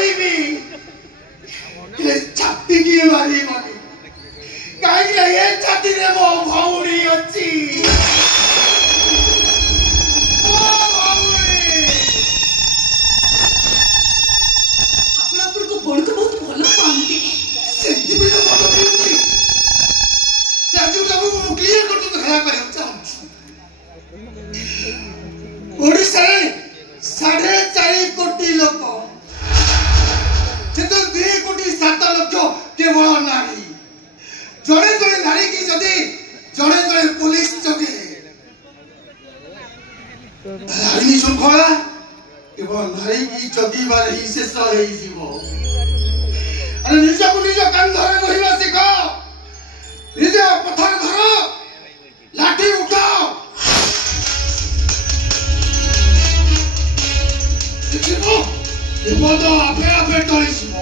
କହିବି ଏ ଛାତି କିଏ ମାରିବନି କାହିଁକି ଏ ଛାତିରେ ମୋ ଭଉଣୀ ଅଛି। ବଳକୁ ବହୁତ ଭଲ ପାଆନ୍ତି ସେଥିପାଇଁ ତ ମତ ଦେଉନି ଆଜି ମୁଁ କ୍ଲିୟର କରିଦେବି ଖେଳା କରିବାକୁ ଚାହୁଁଛି। ଓଡ଼ିଶାରେ 4.5 କୋଟି ଲୋକ ସେଥିରୁ 2 କୋଟି 7 ଲକ୍ଷ କେବଳ ନାରୀ। ଜଣେ ଜଣେ ନାରୀ କି ଯଦି ଜଣେ ଜଣେ ପୋଲିସ ଜଗେ ଆଇନ ଶୃଙ୍ଖଳା କେବଳ ନାରୀ କି ଜଗିବାରେ ହିଁ ଶେଷ ହେଇଯିବ। ନିଜକୁ ନିଜ କାନ୍ଧରେ ବହିବା ଶିଖ ନିଜ ପଥର ଧର ଲାଠି ଉଠାଅ ଦେଖିବ ବିପଦ ଆପେ ଆପେ ଟଳିଯିବ।